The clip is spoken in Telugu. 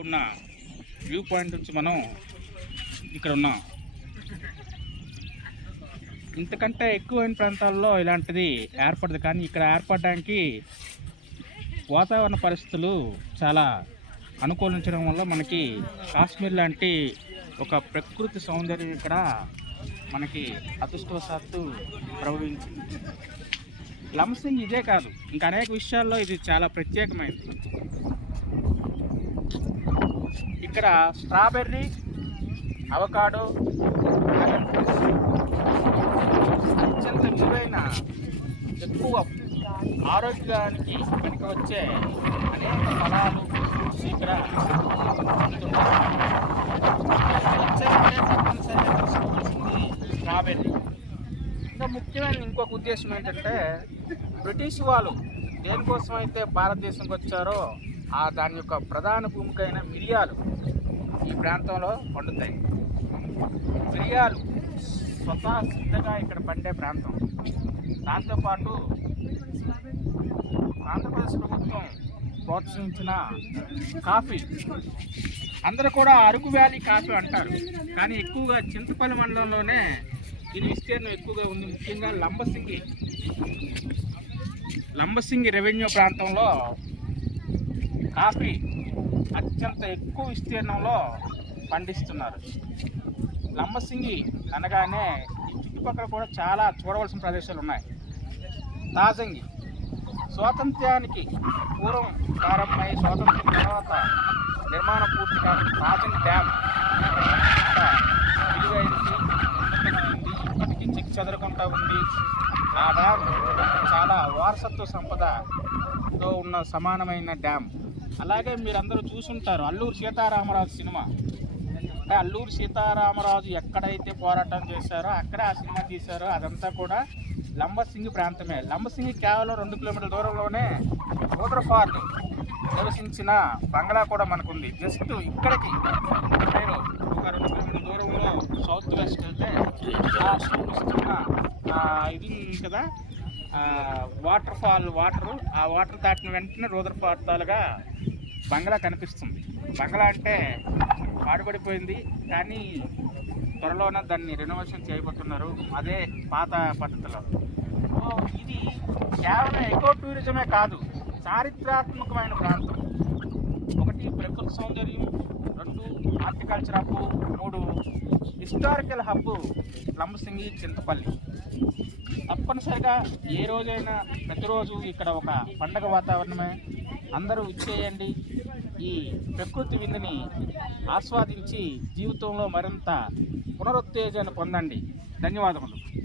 ఉన్న వ్యూ పాయింట్ నుంచి మనం ఇక్కడ ఉన్నాం. ఇంతకంటే ఎక్కువైన ప్రాంతాల్లో ఇలాంటిది ఏర్పడదు కానీ ఇక్కడ ఏర్పడడానికి వాతావరణ పరిస్థితులు చాలా అనుకూలించడం వల్ల మనకి కాశ్మీర్ లాంటి ఒక ప్రకృతి సౌందర్యం ఇక్కడ మనకి అదృష్టవశాత్తు ప్రవహించింది. లంసింగ్ ఇదే కాదు ఇంకా అనేక విషయాల్లో ఇది చాలా ప్రత్యేకమైనది ఇక్కడ స్ట్రాబెర్రీ అవకాడో అత్యంత విలువైన ఎక్కువ ఆరోగ్యానికి పనికి వచ్చే అనేక ఫలాలు ఫ్రూట్స్ ఇక్కడ వచ్చారంటే తప్పనిసరిగా తీసుకోవాల్సింది స్ట్రాబెర్రీ. ఇంకా ముఖ్యమైన ఇంకొక ఉద్దేశం ఏంటంటే బ్రిటిష్ వాళ్ళు దేనికోసం అయితే భారతదేశంకి వచ్చారో ఆ దాని యొక్క ప్రధాన భూమికైన మిరియాలు ఈ ప్రాంతంలో పండుతాయి. మిరియాలు స్వతహా సిద్ధంగా ఇక్కడ పండే ప్రాంతం. దాంతోపాటు ఆంధ్రప్రదేశ్ ప్రభుత్వం ప్రోత్సహించిన కాఫీ. అందరూ కూడా అరకు వ్యాలీ కాఫీ అంటారు. కానీ ఎక్కువగా చింతపల్లి మండలంలోనే దీని విస్తీర్ణం ఎక్కువగా ఉంది. ముఖ్యంగా లంబసింగి. లంబసింగి రెవెన్యూ ప్రాంతంలో కాఫీ అత్యంత ఎక్కువ విస్తీర్ణంలో పండిస్తున్నారు. లంబసింగి అనగానే ఈ చుట్టుపక్కల కూడా చాలా చూడవలసిన ప్రదేశాలు ఉన్నాయి. తాజంగి స్వాతంత్ర్యానికి పూర్వం ప్రారంభమై స్వాతంత్రం తర్వాత నిర్మాణం పూర్తి కాదు తాజంగి డ్యామ్ విలువైంది ఇప్పటికీ చెక్ చెదరకుండా ఉంది. ఆ డ్యామ్ చాలా వారసత్వ సంపదతో ఉన్న సమానమైన డ్యామ్. అలాగే మీరందరూ చూసుంటారు. అల్లూరు సీతారామరాజు సినిమా. అంటే అల్లూరు సీతారామరాజు ఎక్కడైతే పోరాటం చేశారో అక్కడే ఆ సినిమా తీశారో. అదంతా కూడా లంబసింగి ప్రాంతమే. లంబసింగి కేవలం రెండు కిలోమీటర్ల దూరంలోనే రూద్రఫార్డ్ నివసించిన బంగ్లా కూడా మనకుంది. జస్ట్ ఇక్కడికి. నేను ఒక రెండు కిలోమీటర్ల దూరంలో సౌత్ వెస్ట్ వెళ్తే ఇది కదా వాటర్ ఫాల్ వాటర్ ఆ వాటర్ దాటిన వెంటనే రూద్రఫార్డ్ పాతాలుగా బంగ్లా కనిపిస్తుంది. బంగ్లా అంటే పాడుపడిపోయింది కానీ త్వరలోనే దాన్ని రెనోవేషన్ చేయబోతున్నారు. అదే పాత పద్ధతిలో. సో ఇది కేవలం ఎకో టూరిజమే కాదు చారిత్రాత్మకమైన ప్రాంతం. ఒకటి ప్రకృతి సౌందర్యం రెండు హార్టికల్చర్ అప్పు మూడు హిస్టారికల్ హబ్ లంబసింగి చింతపల్లి. తప్పనిసరిగా ఏ రోజైనా ప్రతిరోజు ఇక్కడ ఒక పండగ వాతావరణమే. అందరూ ఇచ్చేయండి. ఈ ప్రకృతి విందుని ఆస్వాదించి జీవితంలో మరింత పునరుత్తేజాన్ని పొందండి. ధన్యవాదములు.